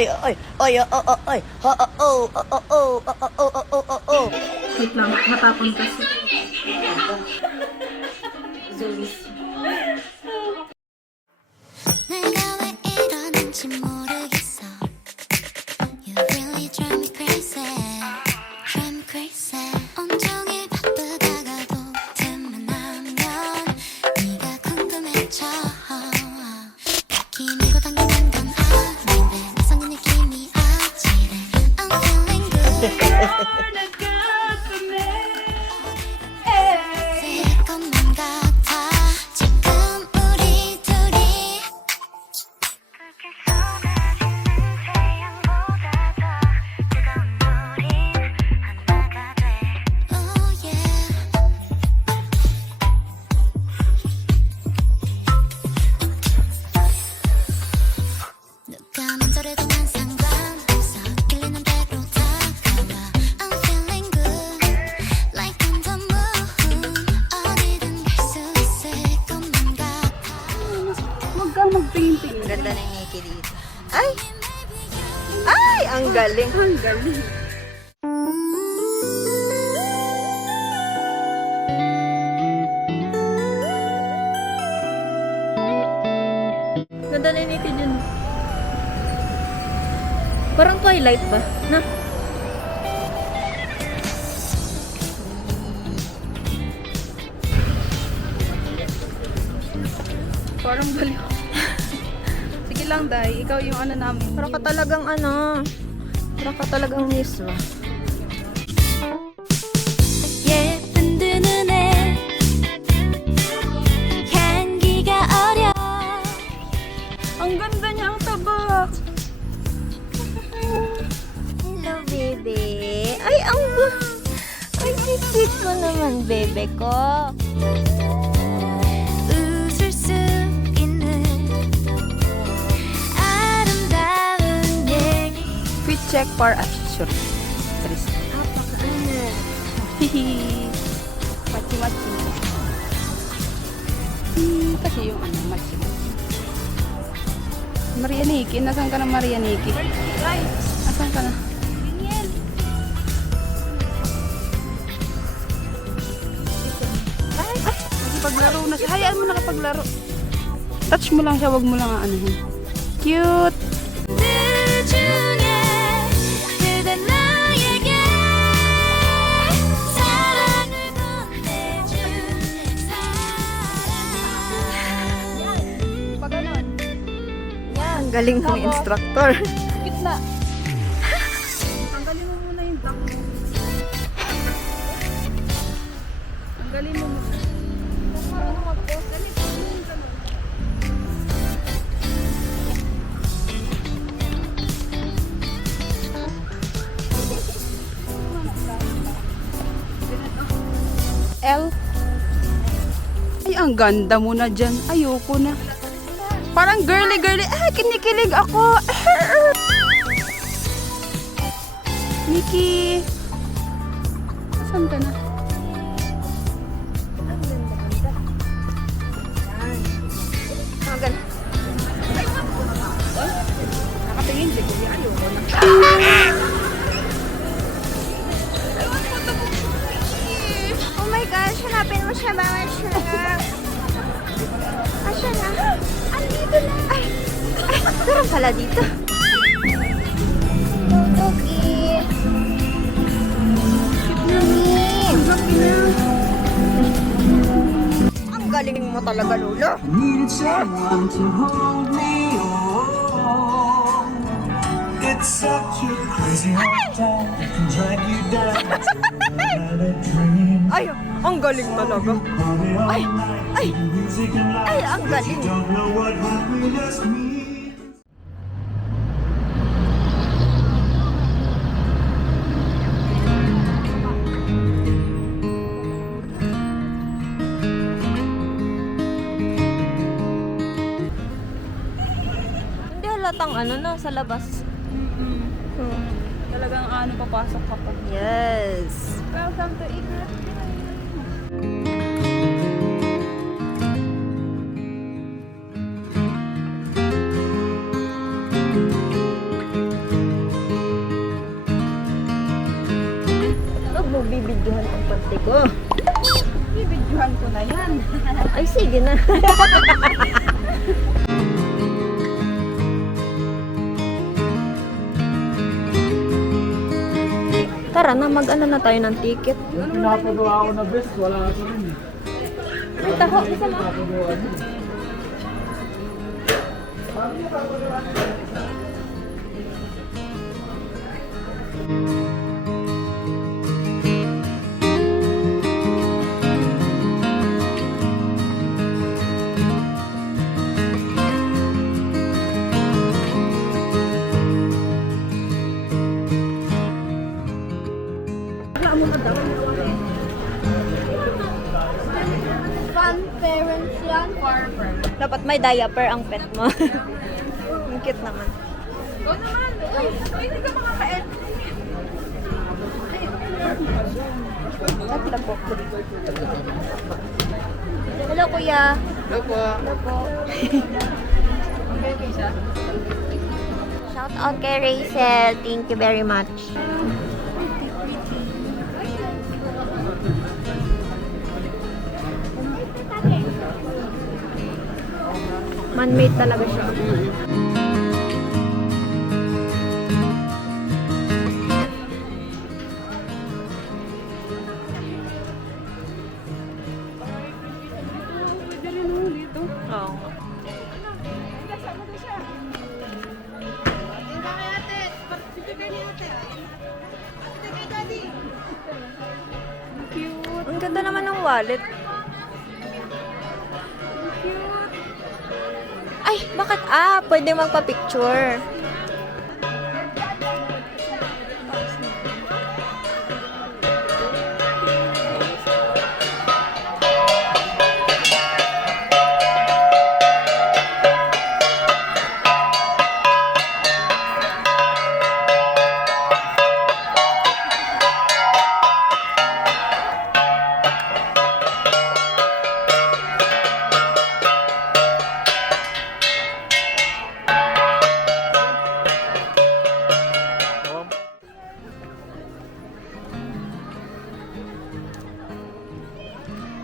Ay, ay, ay, ay, Wait lang, matapon kasi. Zeus. 내가 왜 이러는지 모르겠어. You really drive me crazy, drive me crazy. 온종일 바쁘다가도 틈만 나면 네가 궁금해져. 딱히 밀고 당기는 건 아닌데 낯선 느낌이 아찔해. I'm feeling good. 될 것만 같아. 지금 우리 둘이 그렇게 쏟아지는 태양보다 더 뜨거운 우린 하나가 돼. Oh yeah. 누가 먼저래도 난 상관없어. 끌리는 대로 다가와. I'm feeling good, like on the moon. 어디든 갈 수 있을 것만 같아. Huwag kang magtingin-tingin. Ganda ng Nikki dito. Ay! Ay! Ang galing! Ang galing. Ganda na yung Nikki dyan. Parang Twilight ba? Na? Parang baliw. Sige lang, Day. Ikaw yung ano namin. Para ka talagang ano. Para ka talagang miss ba? 예쁜 두 눈에 향기가 어려. Ang ganda niya, ang taba. Hello, baby. Ay, ang... Ay, sweet mo naman, bebe ko. 웃을 수 있는 아름다운 얘기. Fit check for assure. Hihi. Machi-machi. Kasi yung ano, machi-machi. Maria Nikki. Nasaan ka na, Maria Nikki? Nasaan ka na? Nagipaglaro na siya. Hayaan mo nakapaglaro. Touch mo lang siya, wag mo lang aanahin. Cute! 그 중에 그대 나에게 사랑을 건네준 사람. Pag ganon. Ang galing ng instructor. Gitna. Tanggalin mo muna yung duck. Tanggalin mo muna. Kung marunong mag-post, dali ko yung ganun. L. Ay, ang ganda mo na dyan. Ayoko na. Parang girly-girly. Ah, kinikilig ako. Nikki. Saan ka na? Ang ganda. Nakatingin si Kuya. Ayoko na. Oh my gosh, hanapin mo siya. Bawal siya. Ah, siya na. Andito na. Ay, ay, meron pala dito. Okay. Ang galing mo talaga, Lolo. Needed someone to hold me. Oh, it's such a crazy hard time. It can drag you down to another dream. Ay, ang galing talaga. Party all Ay, night ay, to the music and ay, lights, ang but you galing. don't know what happiness means. Hindi halatang ano na, sa labas. So, talagang ano, papasok ka pa. Yes. Welcome to Ignorant. ate ko. Bibidyohan ko na yan. Ay, sige na. Tara na, mag-ano na tayo ng ticket. Yung pinapagawa ko na best, wala ko rin. May taho, isa mo. Fun parents yan. Dapat may diaper ang pet mo. Ang cute naman. Go naman. Ay, hindi ka makakain. Hello, kuya. Hello po. Hello po. Shout out kay Rachel. Thank you very much. Man-made talaga siya. Pwede rin mo dito. Oo. Cute. Ang ganda naman ng wallet. Ay, bakit? Pwede magpa-picture.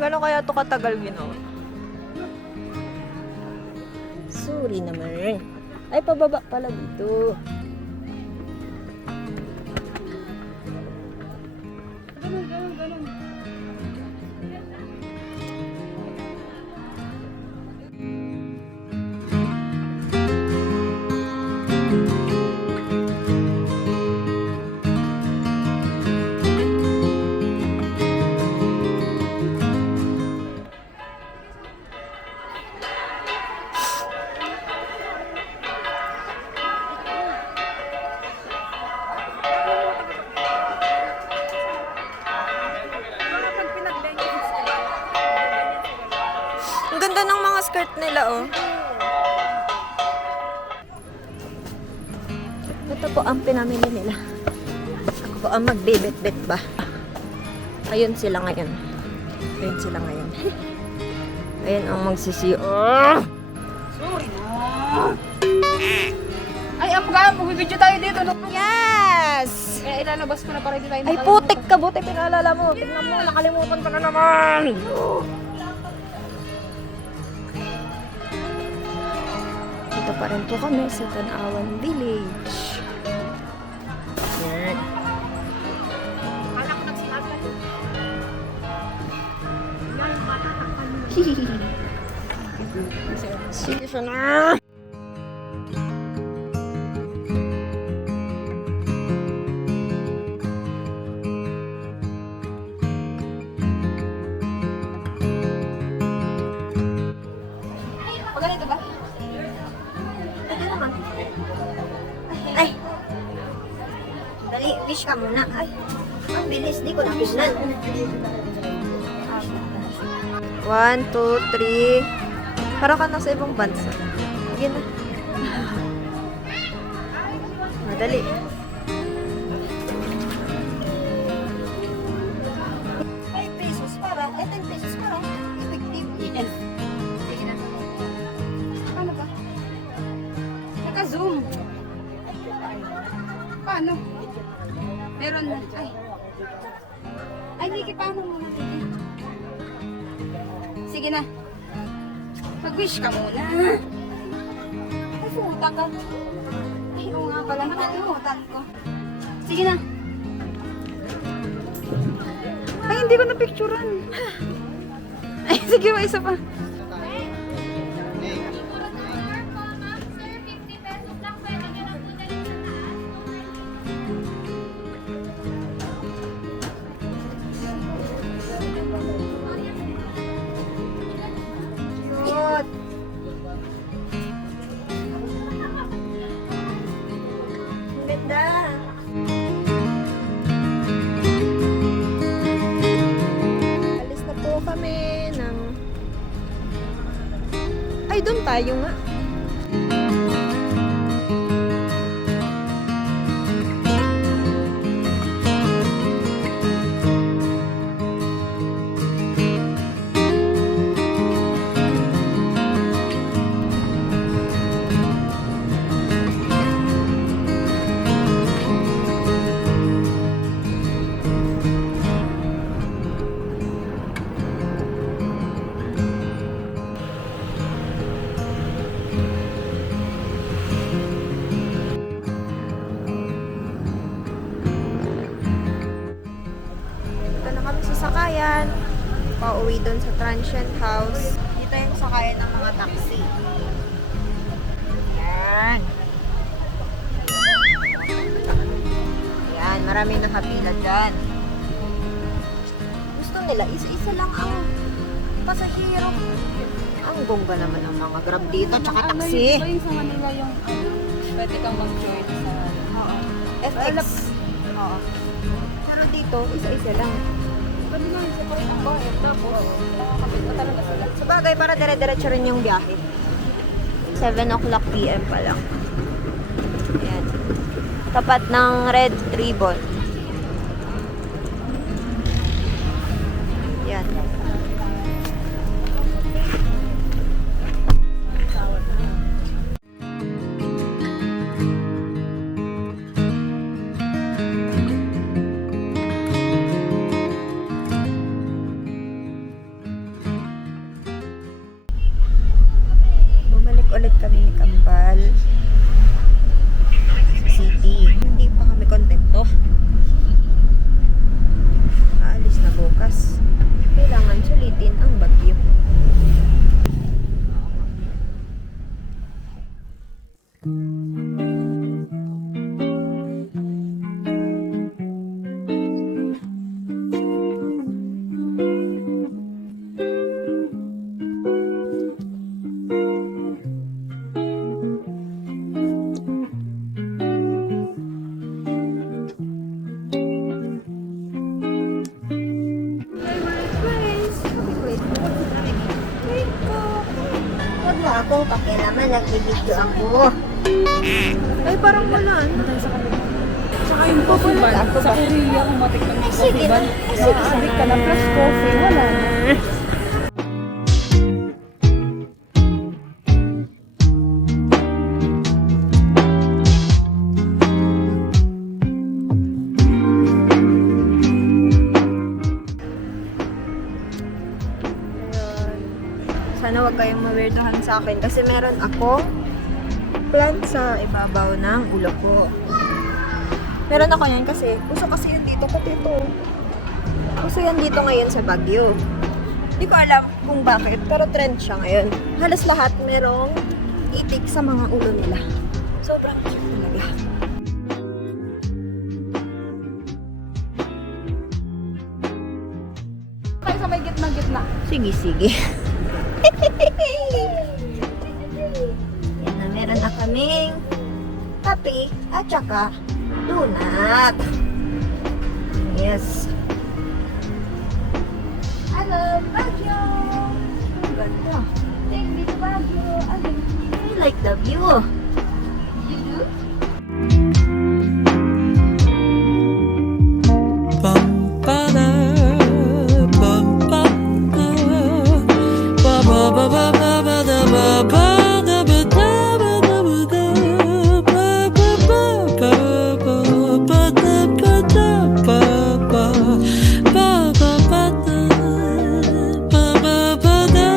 Gano'n kaya ito katagal ginawa? Sorry naman. Ay, pababa pala dito. Ganun. Ang ganda ng mga skirt nila, oh. Ito po ang pinamili nila. Ako po ang magbibit-bit ba. Ayun sila ngayon. Ayun sila ngayon. Ayun ang magsisi. Oh! Sorry na. Ay, amga, magbibidyo tayo dito. No? Yes! Eh, ilalabas ko na para hindi tayo Ay, putik ka, buti pinaalala mo. Tingnan mo, nakalimutan ka na naman. Dito pa rin po kami sa Tanawan Village. Yan. Sige siya na. Pag ganito ba? Pwede naman. Ay. Dali, wish ka muna. Ay, ang bilis. Di ko nakunan. 1, 2, 3. Para ka nasa ibang bansa. Sige na. Madali. ₱5 para, 10 pesos para. Effective. Yes. Sige na. Paano ba? Naka-zoom. Paano? Meron na. Ay, Nikki, paano mo? Sige na. Mag-wish ka muna. Ay, pumunta ka. Ay, oo nga pala. Nakalimutan ko. Sige na. Ay, hindi ko na-picturean. Ay, sige ba, isa pa. Cute. Ang ganda. Alis na po kami ng... Ay, doon tayo nga. Dito na kami sa sakayan. Pauwi doon sa transient house. Dito yung sakayan ng mga taxi. Yan. Yan, marami nakapila dyan. Gusto nila, isa-isa lang ang pasahero. Ang bongga naman ang mga grab dito, tsaka taxi. Ano yung sa Manila yung pwede kang mag-join sa... FX. Oo. Pero dito, isa-isa lang. Pwede nga yung support ng bayad. Tapos, makakapit na talaga sila. Sa bagay, para dire-diretso rin yung biyahe. 7 o'clock PM pa lang. Ayan. Tapat ng Red Ribbon. Yan. Bumalik ulit kami ni Kambal sa city. Hindi pa kami kontento. Aalis na bukas. Kailangan sulitin ang bagyo. Huwag mo akong pakialaman, nagbibidyo ako. Ay, parang wala. Saka yung coffee ban. Sa Korea, kung matikman yung coffee ban, na-addict ka na plus coffee, wala na. Sana wag kayong mawirdohan sa akin kasi meron akong plant sa ibabaw ng ulo ko. Meron ako yan kasi uso kasi yan dito, pati ito. Uso yan dito ngayon sa Baguio. Hindi ko alam kung bakit, pero trend siya ngayon. Halos lahat merong itik sa mga ulo nila. Sobrang cute talaga. Tayo sa may gitna-gitna. Sige, sige. Yan na, meron na kaming kape at saka donut. Yes. I love Baguio. Ang ganda. Take me to Baguio. I like the view. You do? Bum ba da bum bum ba ba ba ba ba ba da ba ba da ba da ba da ba da ba ba ba ba ba da ba da ba ba ba ba ba da ba ba ba da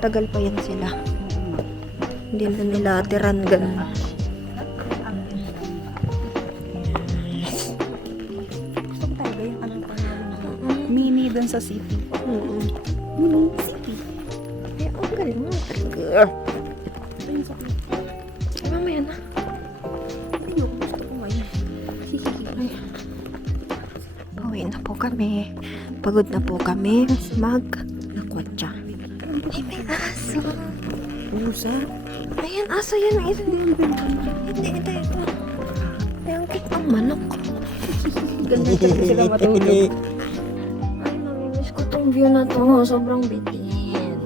tagal pa yan sila. Hindi na nila tiran ganun. Gusto ko talaga yung anong pangalan. Mini dun sa city. Mini city. Eh, ang galing mo talaga. Ay, mamaya na. Ayoko, gusto ko ngayon. Ay. Pauwi na po kami. Pagod na po kami. Nakwatsa. Ay, may aso. Pusa? Ayan, aso yan. Hindi, ito. Ay, ang cute ang manok. Ganda talaga sila matulog. Ay, namimiss ko tong view na to. Sobrang bitin.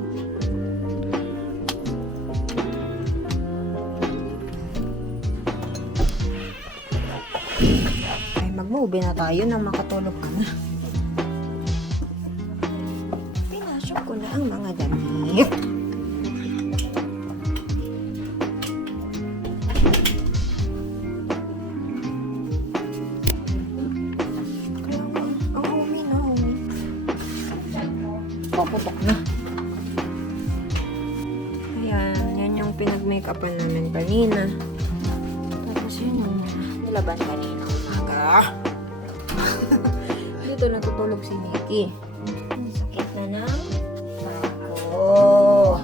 Ay, mag-movie na tayo nang makatulog ka na. Pinasok ko na ang mga damit. Ang humi na, humi. Paputok na. Ayan, yan yung pinag-makeupan namin kanina. Tapos yun yung nilaban kanina umaga. Dito natutulog si Nikki. Ang sakit na ng ako.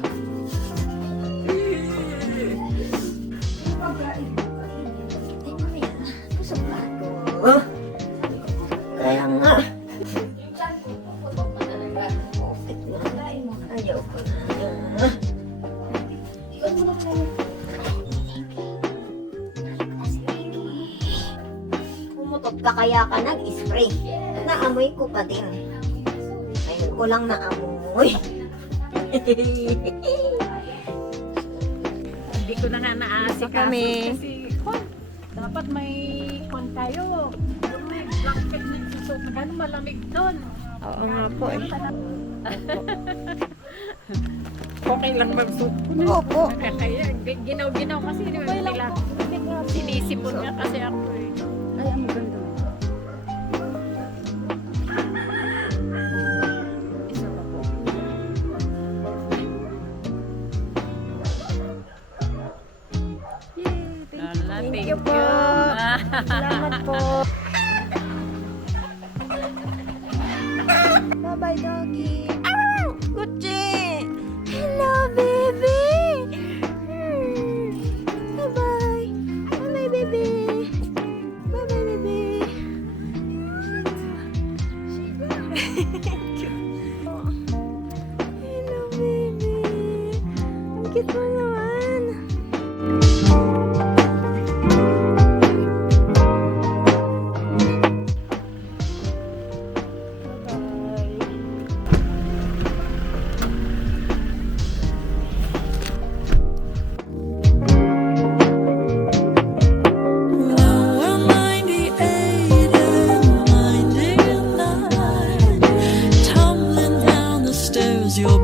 Ay, mamaya na. Busog na ako. Kaya nga. Ayaw ko na. Pumutot ka kaya ka nag-spray. Naamoy ko pa din. Ayun ko lang naamoy. Hindi ko na nga naasikaso kami. kasi dapat may kon tayo. Yung may blanket na susot na gano'n malamig doon. Oo nga po eh. Okay lang magsuot. Opo. Kaya ginaw-ginaw kasi nila. Sinisipon nga kasi ako eh. Ay, ang ganda. Isa pa po. Thank you po. Salamat po. Bye-bye, doggy. Gucci! Hello, baby! Bye-bye. Bye-bye, baby. Bye-bye, baby. Hello, baby. Ang cute mo naman. Now we're 98 and 99, tumbling down the stairs. You're